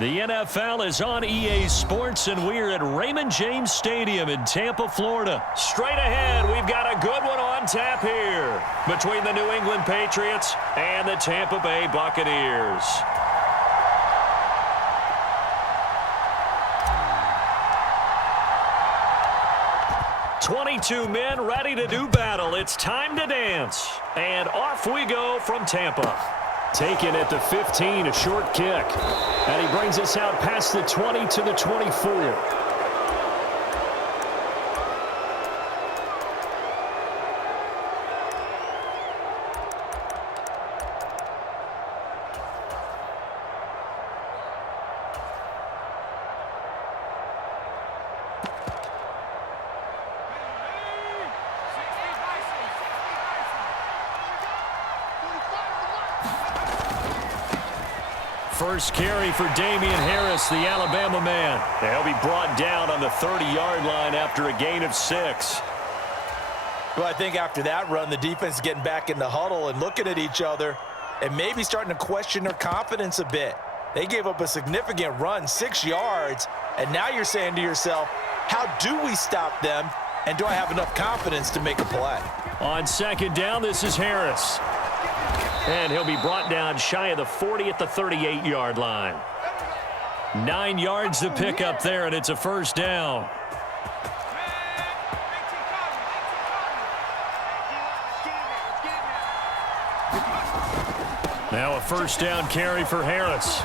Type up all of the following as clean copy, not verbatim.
The NFL is on EA Sports, and we're at Raymond James Stadium in Tampa, Florida. Straight ahead, we've got a good one on tap here between the New England Patriots and the Tampa Bay Buccaneers. "22 men ready to do battle. It's time to dance." And off we go from Tampa. Taken at the 15, a short kick. And he brings us out past the 20 to the 24. First carry for Damian Harris, the Alabama man. He'll be brought down on the 30-yard line after a gain of 6. Well, I think after that run, the defense is getting back in the huddle and looking at each other and maybe starting to question their confidence a bit. They gave up a significant run, 6 yards, and now you're saying to yourself, how do we stop them, and do I have enough confidence to make a play? On second down, this is Harris. And he'll be brought down shy of the 40 at the 38-yard line. 9 yards to pick up there, and it's a first down. Now a first down carry for Harris.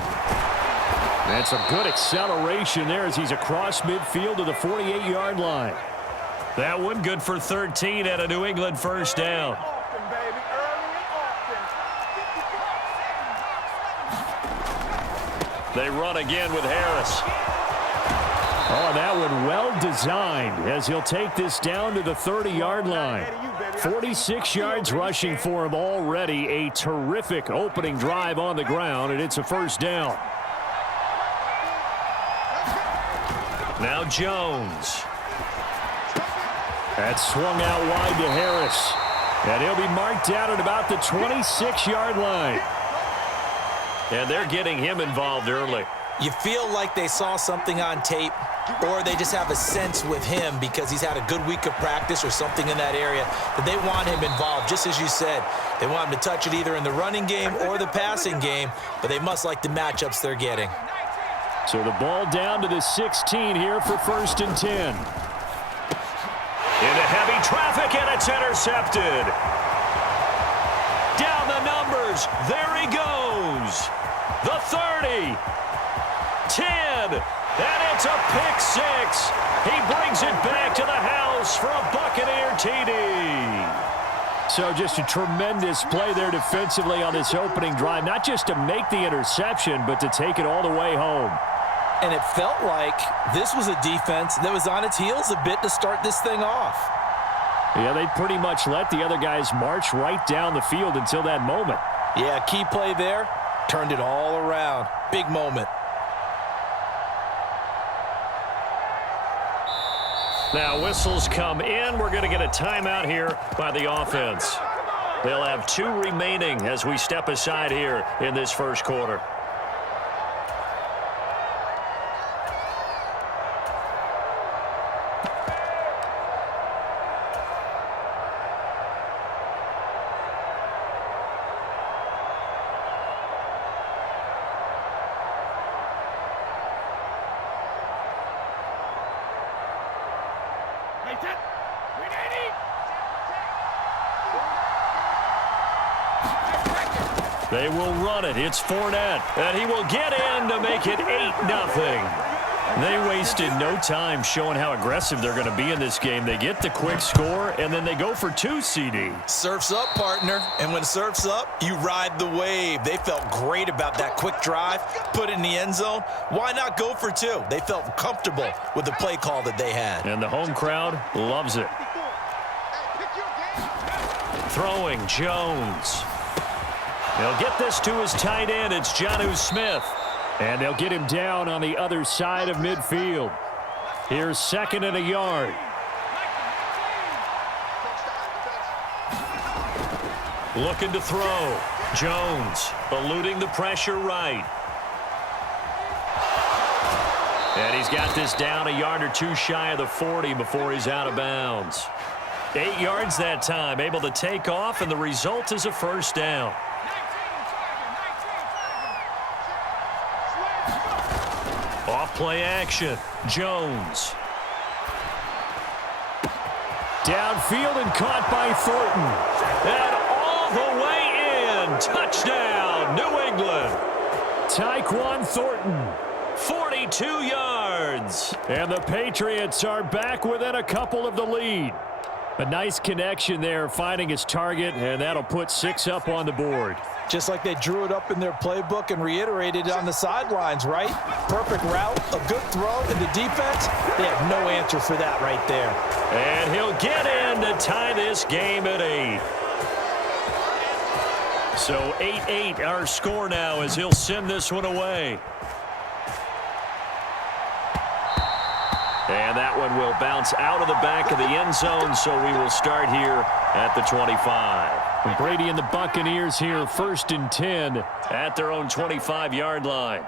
That's a good acceleration there as he's across midfield to the 48-yard line. That one good for 13 at a New England first down. They run again with Harris. Oh, that one well designed as he'll take this down to the 30-yard line. 46 yards rushing for him already. A terrific opening drive on the ground, and it's a first down. Now Jones. That's swung out wide to Harris. And he'll be marked down at about the 26-yard line. And they're getting him involved early. You feel like they saw something on tape, or they just have a sense with him because he's had a good week of practice or something in that area that they want him involved. Just as you said, they want him to touch it either in the running game or the passing game, but they must like the matchups they're getting. So the ball down to the 16 here for 1st and 10. Into heavy traffic, and it's intercepted. Down the numbers. There he goes. The 30. 10. And it's a pick 6. He brings it back to the house for a Buccaneer TD. So just a tremendous play there defensively on this opening drive. Not just to make the interception, but to take it all the way home. And it felt like this was a defense that was on its heels a bit to start this thing off. Yeah, they pretty much let the other guys march right down the field until that moment. Yeah, key play there. Turned it all around. Big moment. Now whistles come in. We're going to get a timeout here by the offense. They'll have 2 remaining as we step aside here in this first quarter. They will run it. It's Fournette, and he will get in to make it 8-0. They wasted no time showing how aggressive they're going to be in this game. They get the quick score, and then they go for 2, CD. Surf's up, partner. And when surf's up, you ride the wave. They felt great about that quick drive, put it in the end zone. Why not go for 2? They felt comfortable with the play call that they had. And the home crowd loves it. Throwing Jones. They'll get this to his tight end. It's Jonnu Smith. And they'll get him down on the other side of midfield. Here's 2nd and a yard. Looking to throw. Jones eluding the pressure right. And he's got this down a yard or two shy of the 40 before he's out of bounds. 8 yards that time, able to take off, and the result is a first down. Off play action. Jones. Downfield and caught by Thornton. And all the way in. Touchdown, New England. Tyquan Thornton. 42 yards. And the Patriots are back within a couple of the lead. A nice connection there, finding his target, and that'll put 6 up on the board. Just like they drew it up in their playbook and reiterated it on the sidelines, right? Perfect route, a good throw, and the defense, they have no answer for that right there. And he'll get in to tie this game at 8. So 8-8 our score now as he'll send this one away. And that one will bounce out of the back of the end zone, so we will start here at the 25. Brady and the Buccaneers here, 1st and 10 at their own 25-yard line.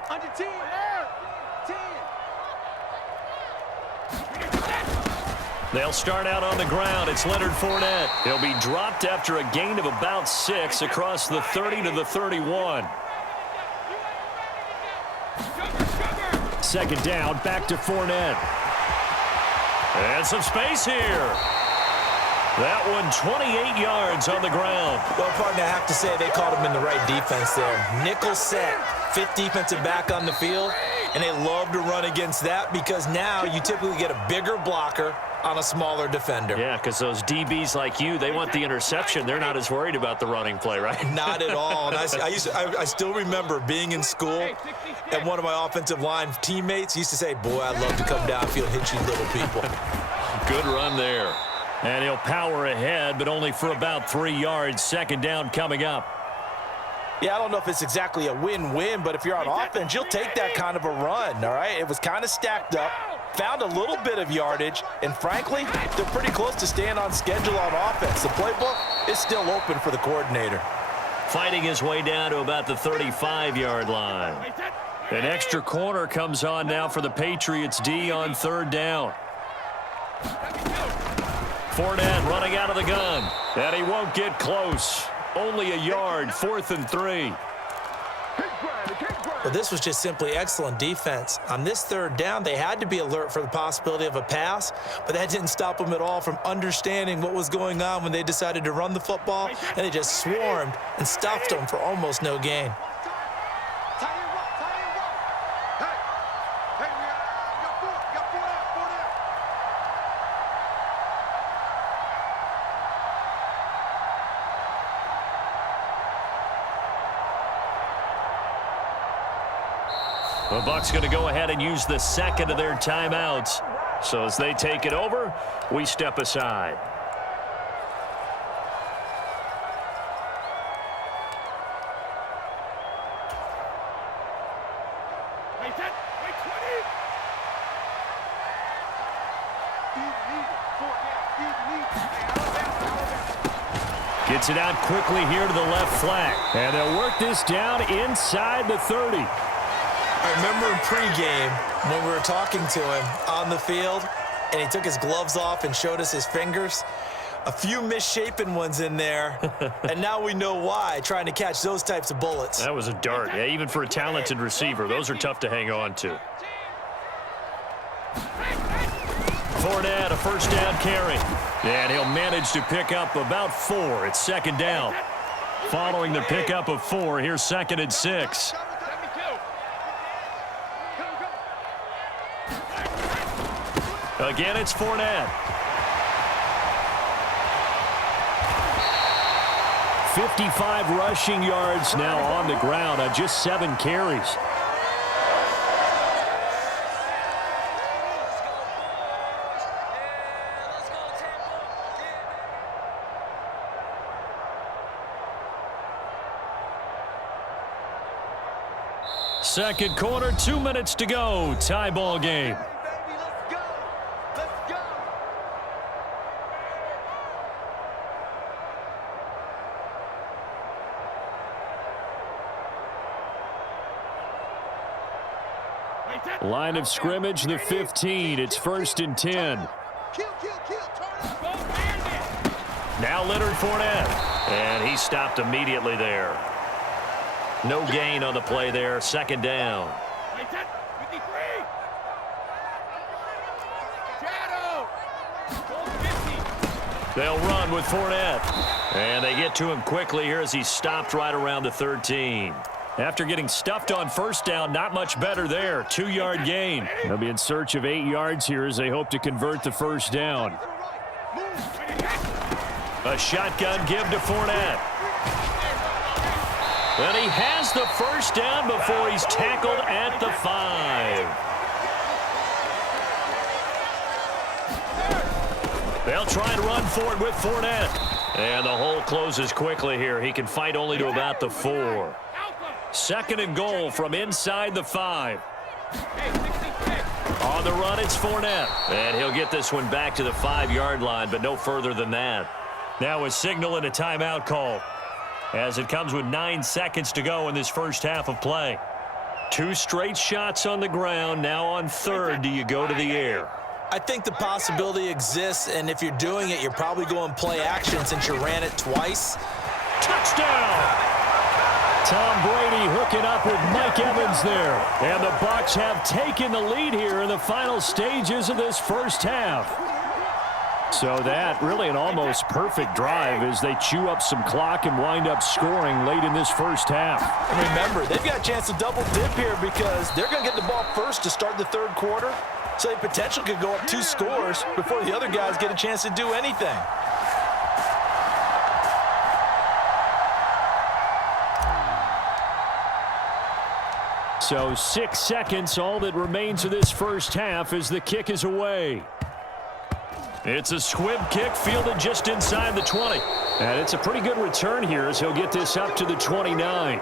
They'll start out on the ground. It's Leonard Fournette. He'll be dropped after a gain of about 6 across the 30 to the 31. 2nd down, back to Fournette. And some space here. That one 28 yards on the ground. Well, partner, I have to say they caught him in the right defense there. Nickel set, 5th defensive back on the field, and they love to run against that because now you typically get a bigger blocker on a smaller defender. Yeah, because those DBs like you, they want the interception. They're not as worried about the running play, right? Not at all. And I still remember being in school, and one of my offensive line teammates used to say, boy, I'd love to come downfield and hit you little people. Good run there. And he'll power ahead, but only for about 3 yards. 2nd down coming up. Yeah, I don't know if it's exactly a win-win, but if you're on offense, you'll take that kind of a run, all right? It was kind of stacked up, found a little bit of yardage, and frankly, they're pretty close to staying on schedule on offense. The playbook is still open for the coordinator. Fighting his way down to about the 35-yard line. An extra corner comes on now for the Patriots D on 3rd down. Fournette running out of the gun, and he won't get close. Only a yard, 4th and 3. Well, this was just simply excellent defense. On this 3rd down, they had to be alert for the possibility of a pass, but that didn't stop them at all from understanding what was going on when they decided to run the football, and they just swarmed and stuffed them for almost no gain. The Bucs going to go ahead and use the 2nd of their timeouts. So as they take it over, we step aside. Gets it out quickly here to the left flank. And they'll work this down inside the 30. I remember in pregame when we were talking to him on the field, and he took his gloves off and showed us his fingers. A few misshapen ones in there, and now we know why, trying to catch those types of bullets. That was a dart. Yeah, even for a talented receiver, those are tough to hang on to. Fournette, a 1st down carry. And he'll manage to pick up about 4. It's 2nd down. Following the pickup of 4, here's 2nd and 6. Again, it's Fournette. 55 rushing yards now on the ground on just 7 carries. Second quarter, 2 minutes to go. Tie ball game. Line of scrimmage, the 15. It's 1st and 10. Now Leonard Fournette. And he stopped immediately there. No gain on the play there. 2nd down. They'll run with Fournette. And they get to him quickly here as he stopped right around the 13. After getting stuffed on 1st down, not much better there. 2-yard gain. They'll be in search of 8 yards here as they hope to convert the 1st down. A shotgun give to Fournette. And he has the 1st down before he's tackled at the 5. They'll try and run for it with Fournette. And the hole closes quickly here. He can fight only to about the 4. 2nd and goal from inside the 5. On the run, it's Fournette. And he'll get this one back to the 5-yard line, but no further than that. Now a signal and a timeout call, as it comes with 9 seconds to go in this first half of play. 2 straight shots on the ground. Now on 3rd, do you go to the air? I think the possibility exists, and if you're doing it, you're probably going play action since you ran it twice. Touchdown! Tom Brady hooking up with Mike Evans there. And the Bucs have taken the lead here in the final stages of this first half. So that really an almost perfect drive as they chew up some clock and wind up scoring late in this first half. And remember, they've got a chance to double dip here because they're going to get the ball first to start the 3rd quarter. So they potentially could go up 2 scores before the other guys get a chance to do anything. So 6 seconds, all that remains of this first half as the kick is away. It's a squib kick fielded just inside the 20. And it's a pretty good return here as he'll get this up to the 29.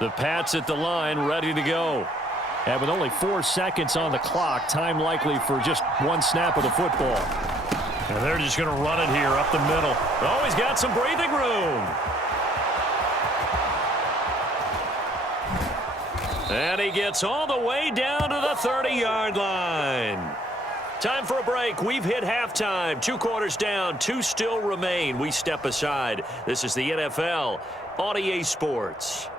The Pats at the line, ready to go. And with only 4 seconds on the clock, time likely for just 1 snap of the football. And they're just going to run it here up the middle. Oh, he's got some breathing room. And he gets all the way down to the 30-yard line. Time for a break. We've hit halftime. 2 quarters down, 2 still remain. We step aside. This is the NFL on EA Sports.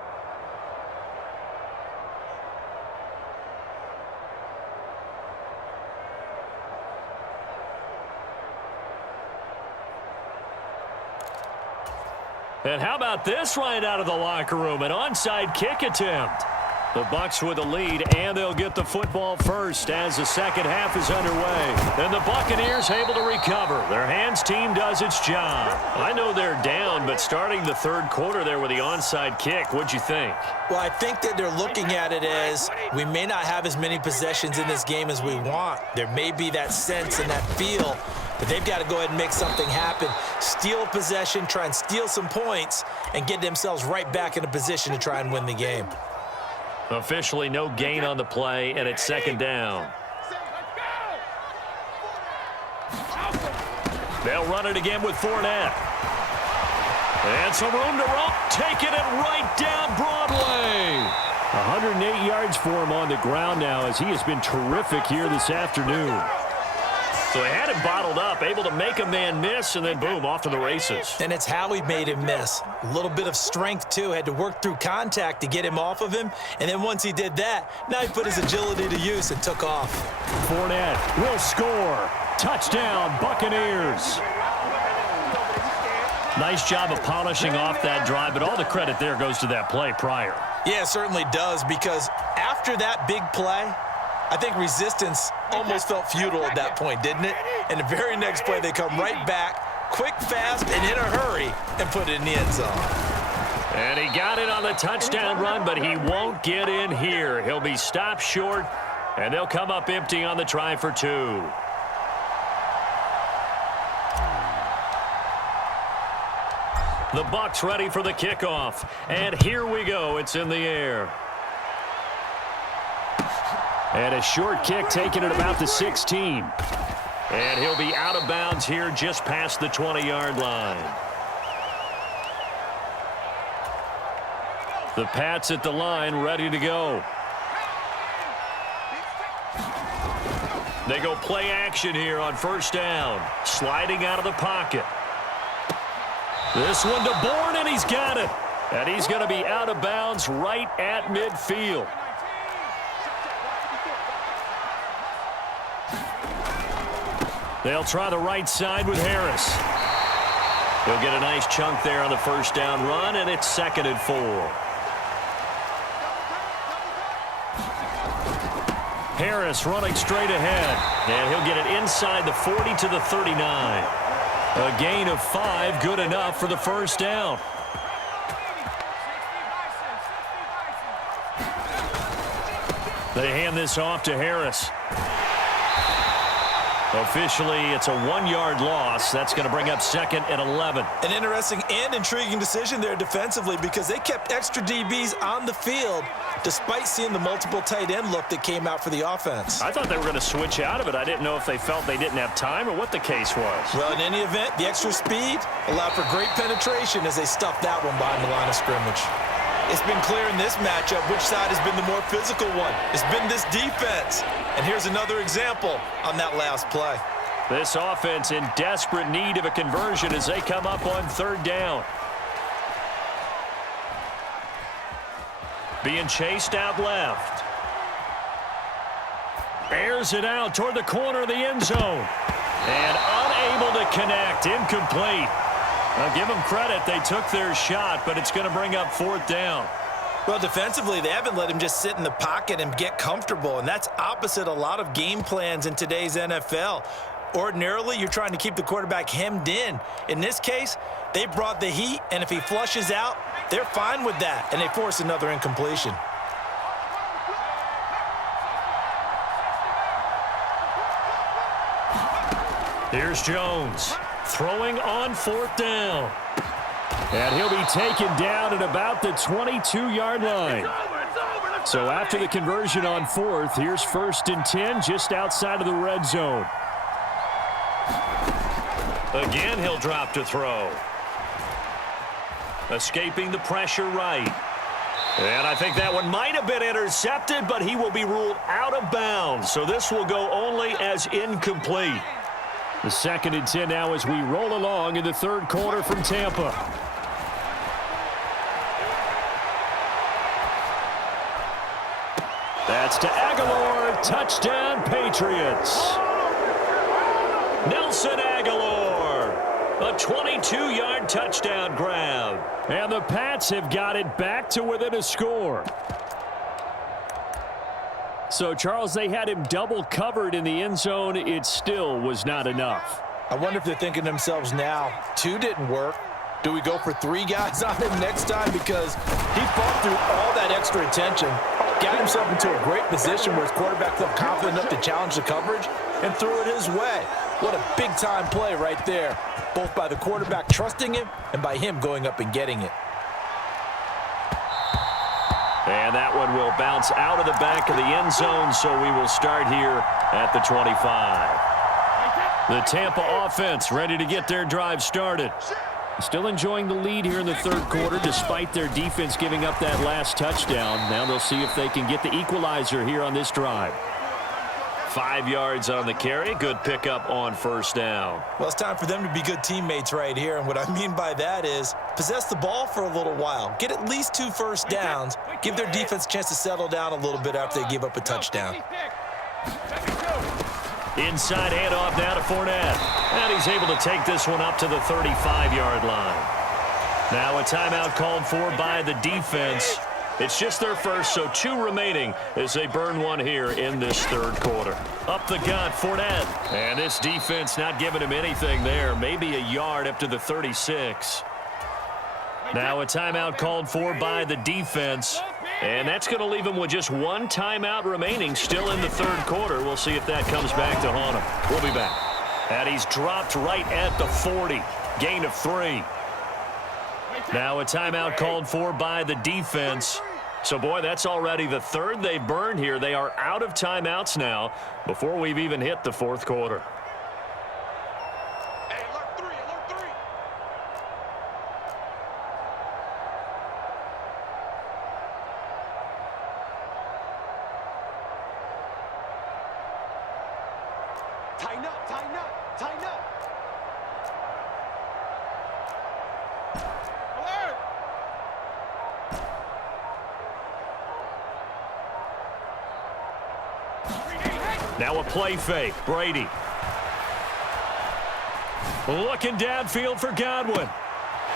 And how about this right out of the locker room? An onside kick attempt. The Bucs with the lead, and they'll get the football first as the second half is underway. And the Buccaneers able to recover. Their hands team does its job. I know they're down, but starting the 3rd quarter there with the onside kick, what'd you think? Well, I think that they're looking at it as we may not have as many possessions in this game as we want. There may be that sense and that feel that they've got to go ahead and make something happen, steal a possession, try and steal some points, and get themselves right back in a position to try and win the game. Officially no gain on the play, and it's 2nd down. They'll run it again with Fournette. And some room to roam, taking it right down Broadway. 108 yards for him on the ground now as he has been terrific here this afternoon. So he had him bottled up, able to make a man miss, and then boom, off to the races. And it's how he made him miss. A little bit of strength, too. Had to work through contact to get him off of him. And then once he did that, now he put his agility to use and took off. Fournette will score. Touchdown, Buccaneers. Nice job of polishing off that drive, but all the credit there goes to that play prior. Yeah, it certainly does, because after that big play, I think resistance almost felt futile at that point, didn't it? And the very next play, they come right back, quick, fast, and in a hurry, and put it in the end zone. And he got it on the touchdown run, but he won't get in here. He'll be stopped short, and they'll come up empty on the try for 2. The Bucs ready for the kickoff. And here we go. It's in the air. And a short kick taken at about the 16. And he'll be out of bounds here just past the 20-yard line. The Pats at the line, ready to go. They go play action here on first down. Sliding out of the pocket. This one to Bourne, and he's got it. And he's going to be out of bounds right at midfield. They'll try the right side with Harris. He'll get a nice chunk there on the first down run, and it's 2nd and 4. Harris running straight ahead, and he'll get it inside the 40 to the 39. A gain of 5, good enough for the first down. They hand this off to Harris. Officially, it's a 1-yard loss. That's going to bring up 2nd and 11. An interesting and intriguing decision there defensively because they kept extra DBs on the field despite seeing the multiple tight end look that came out for the offense. I thought they were going to switch out of it. I didn't know if they felt they didn't have time or what the case was. Well, in any event, the extra speed allowed for great penetration as they stuffed that one behind the line of scrimmage. It's been clear in this matchup which side has been the more physical one. It's been this defense. And here's another example on that last play. This offense in desperate need of a conversion as they come up on 3rd down. Being chased out left. Airs it out toward the corner of the end zone. And unable to connect. Incomplete. Now, give them credit. They took their shot, but it's going to bring up 4th down. Well, defensively, they haven't let him just sit in the pocket and get comfortable, and that's opposite a lot of game plans in today's NFL. Ordinarily, you're trying to keep the quarterback hemmed in. In this case, they brought the heat, and if he flushes out, they're fine with that, and they force another incompletion. Here's Jones throwing on 4th down. And he'll be taken down at about the 22-yard line. So after the conversion on 4th, here's 1st and 10 just outside of the red zone. Again, he'll drop to throw. Escaping the pressure right. And I think that one might have been intercepted, but he will be ruled out of bounds. So this will go only as incomplete. The 2nd and 10 now as we roll along in the 3rd quarter from Tampa. That's to Aguilar. Touchdown, Patriots. Nelson Aguilar. A 22-yard touchdown grab. And the Pats have got it back to within a score. So, Charles, they had him double covered in the end zone. It still was not enough. I wonder if they're thinking to themselves now, 2 didn't work. Do we go for 3 guys on him next time? Because he fought through all that extra attention, got himself into a great position where his quarterback felt confident enough to challenge the coverage and threw it his way. What a big-time play right there, both by the quarterback trusting him and by him going up and getting it. And that one will bounce out of the back of the end zone, so we will start here at the 25. The Tampa offense ready to get their drive started. Still enjoying the lead here in the 3rd quarter despite their defense giving up that last touchdown. Now they'll see if they can get the equalizer here on this drive. 5 yards on the carry. Good pickup on 1st down. Well, it's time for them to be good teammates right here. And what I mean by that is possess the ball for a little while. Get at least 2 first downs. Give their defense a chance to settle down a little bit after they give up a touchdown. Inside handoff now to Fournette. And he's able to take this one up to the 35-yard line. Now a timeout called for by the defense. It's just their first, so 2 remaining as they burn one here in this 3rd quarter. Up the gut, Fournette. And this defense not giving him anything there. Maybe a yard up to the 36. Now a timeout called for by the defense. And that's going to leave him with just 1 timeout remaining still in the 3rd quarter. We'll see if that comes back to haunt him. We'll be back. And he's dropped right at the 40. Gain of 3. Now a timeout called for by the defense. So, boy, that's already the 3rd they burned here. They are out of timeouts now before we've even hit the 4th quarter. Tighten up, tighten up, tighten up. Alert! Now a play fake. Brady. Looking downfield for Godwin.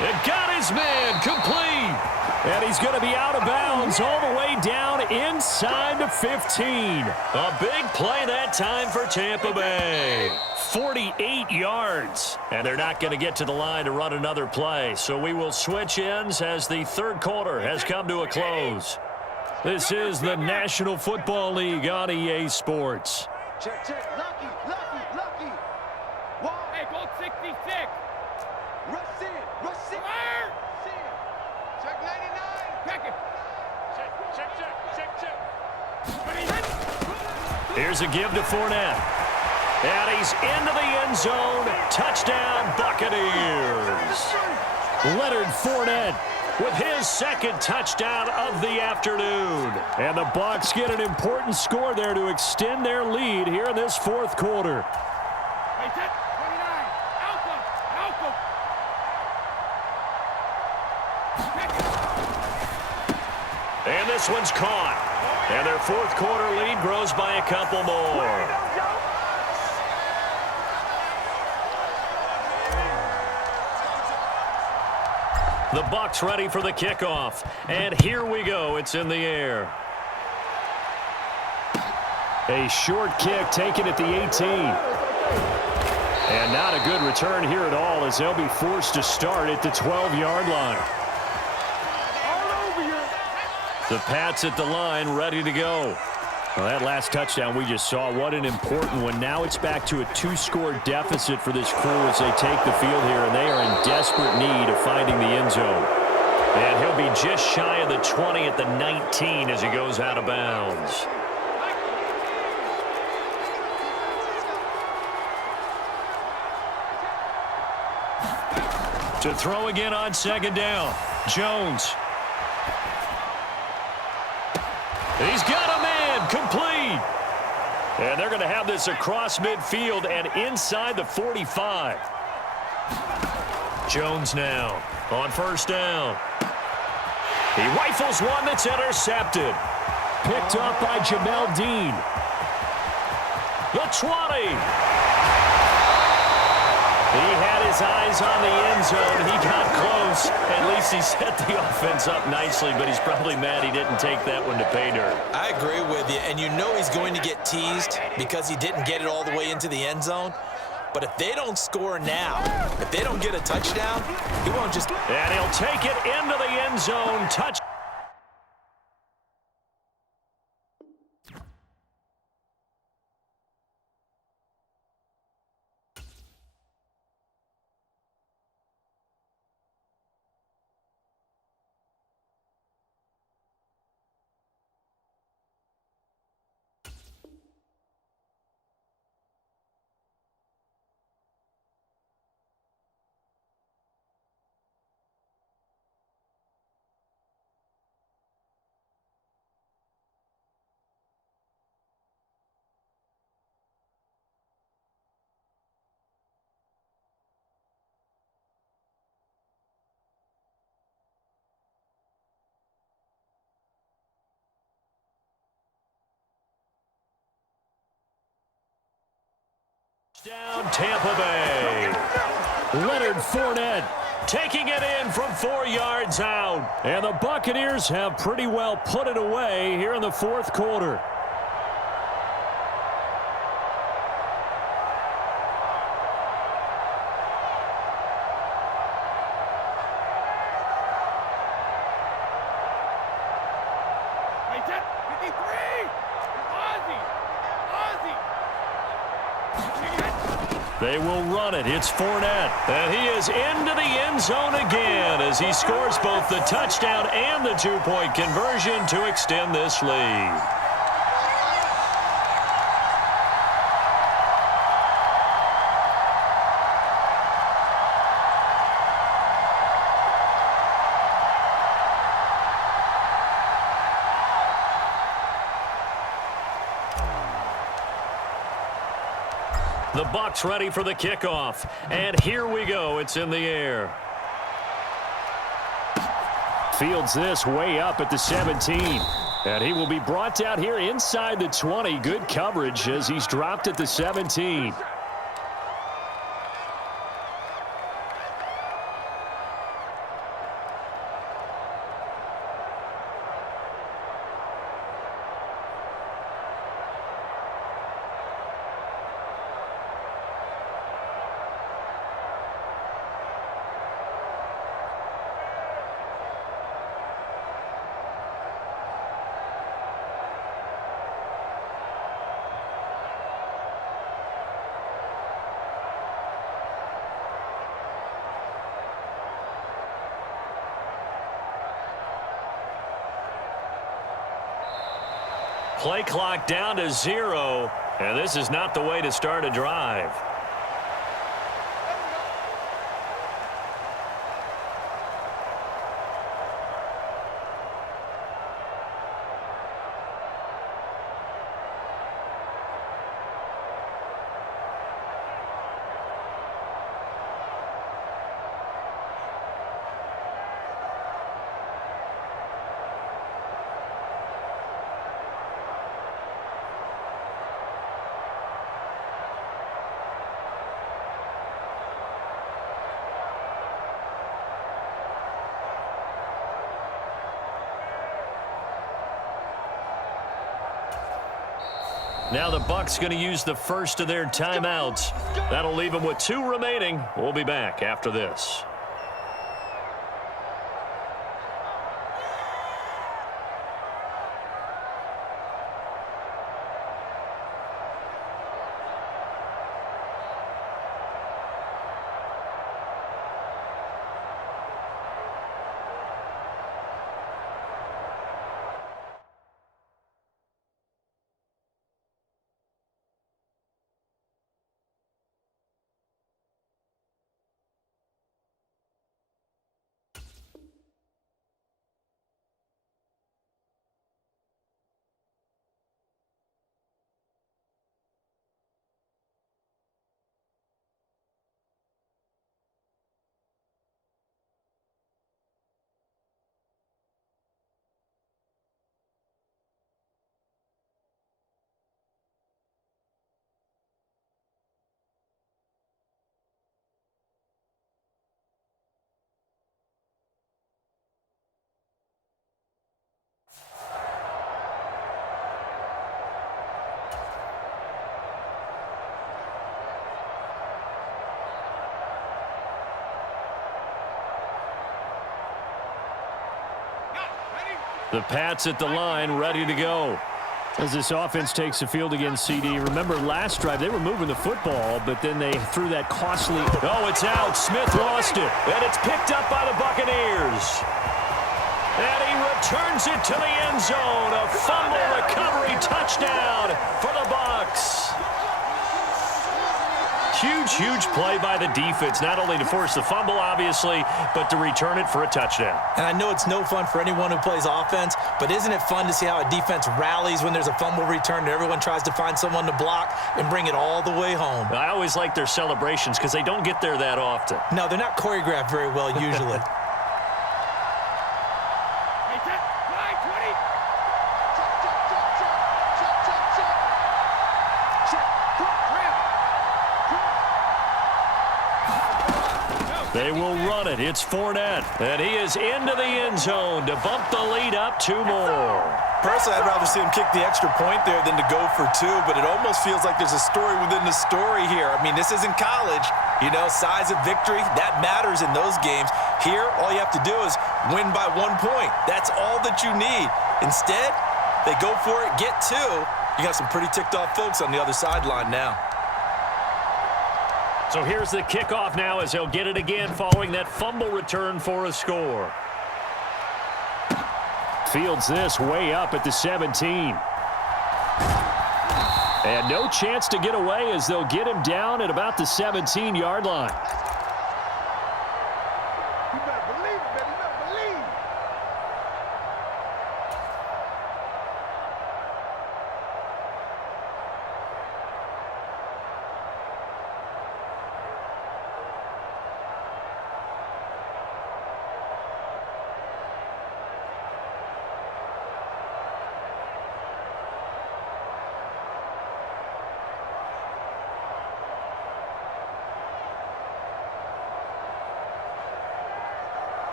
It got his man complete. And he's going to be out of bounds all the way down inside the 15. A big play that time for Tampa Bay. 48 yards. And they're not going to get to the line to run another play. So we will switch ends as the third quarter has come to a close. This is the National Football League on EA Sports. Check, check. Lucky, lucky, lucky. Wall. Hey, go 66. Rush in, rush in. Fire! Check 99. Check it. Check. Here's a give to Fournette. And he's into the end zone. Touchdown, Buccaneers. Leonard Fournette with his second touchdown of the afternoon. And the Bucs get an important score there to extend their lead here in this fourth quarter. Hey, 29. Alpha. And this one's caught. And their fourth quarter lead grows by a couple more. The Bucs ready for the kickoff. And here we go. It's in the air. A short kick taken at the 18. And not a good return here at all as they'll be forced to start at the 12-yard line. The Pats at the line, ready to go. Well, that last touchdown we just saw, what an important one. Now it's back to a 2-score deficit for this crew as they take the field here, and they are in desperate need of finding the end zone. And he'll be just shy of the 20 at the 19 as he goes out of bounds. To throw again on second down, Jones. He's got a man, complete. And they're going to have this across midfield and inside the 45. Jones now on first down. He rifles one that's intercepted. Picked up by Jamel Dean. The 20. He had his eyes on the end zone. He got close. At least he set the offense up nicely, but he's probably mad he didn't take that one to pay dirt. I agree with you, and you know he's going to get teased because he didn't get it all the way into the end zone. But if they don't score now, if they don't get a touchdown, he won't just... And he'll take it into the end zone. Touch. Down Tampa Bay. Leonard Fournette taking it in from 4 yards out. And the Buccaneers have pretty well put it away here in the fourth quarter. Hey, 53. Ozzy. They will run it. It's Fournette. And he is into the end zone again as he scores both the touchdown and the two-point conversion to extend this lead. The Bucs ready for the kickoff. And here we go. It's in the air. Fields this way up at the 17. And he will be brought down here inside the 20. Good coverage as he's dropped at the 17. Play clock down to 0, and this is not the way to start a drive. Now the Bucs going to use the first of their timeouts. That'll leave them with 2 remaining. We'll be back after this. The Pats at the line, ready to go. As this offense takes the field against CD. Remember last drive, they were moving the football, but then they threw that costly. Oh, it's out. Smith lost it. And it's picked up by the Buccaneers. And he returns it to the end zone. A fumble recovery touchdown for the Bucs. Huge play by the defense, not only to force the fumble, obviously, but to return it for a touchdown. And I know it's no fun for anyone who plays offense, but isn't it fun to see how a defense rallies when there's a fumble return and everyone tries to find someone to block and bring it all the way home? I always like their celebrations because they don't get there that often. No, they're not choreographed very well usually. They will run it. It's Fournette. And he is into the end zone to bump the lead up 2 more. Personally, I'd rather see him kick the extra point there than to go for 2, but it almost feels like there's a story within the story here. I mean, this isn't college. You know, size of victory, that matters in those games. Here, all you have to do is win by 1 point. That's all that you need. Instead, they go for it, get 2. You got some pretty ticked-off folks on the other sideline now. So here's the kickoff now as they'll get it again following that fumble return for a score. Fields this way up at the 17. And no chance to get away as they'll get him down at about the 17-yard line. You better believe it, baby. You better believe.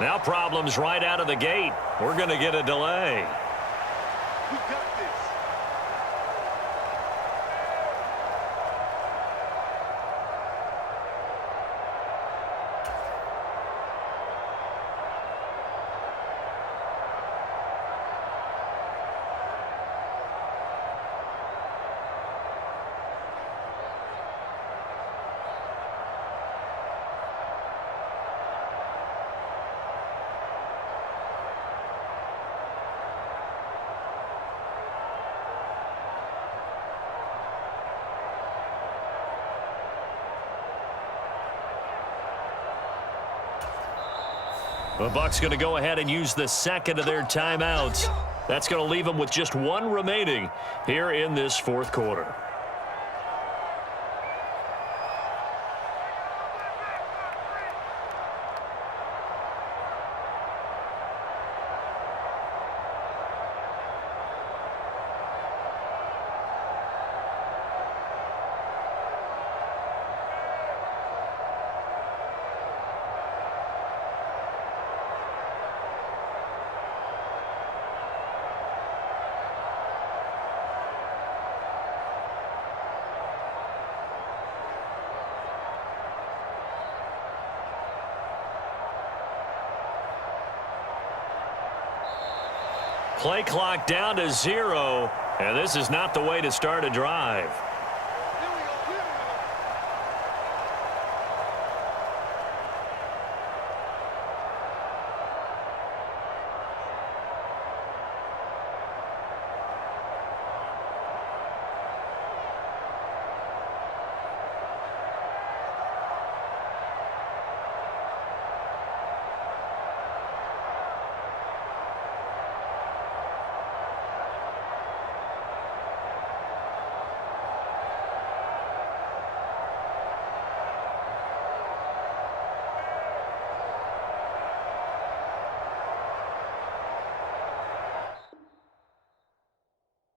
Now problems right out of the gate. We're going to get a delay. We got this. The Bucs going to go ahead and use the second of their timeouts. That's going to leave them with just one remaining here in this fourth quarter. Play clock down to 0, and this is not the way to start a drive.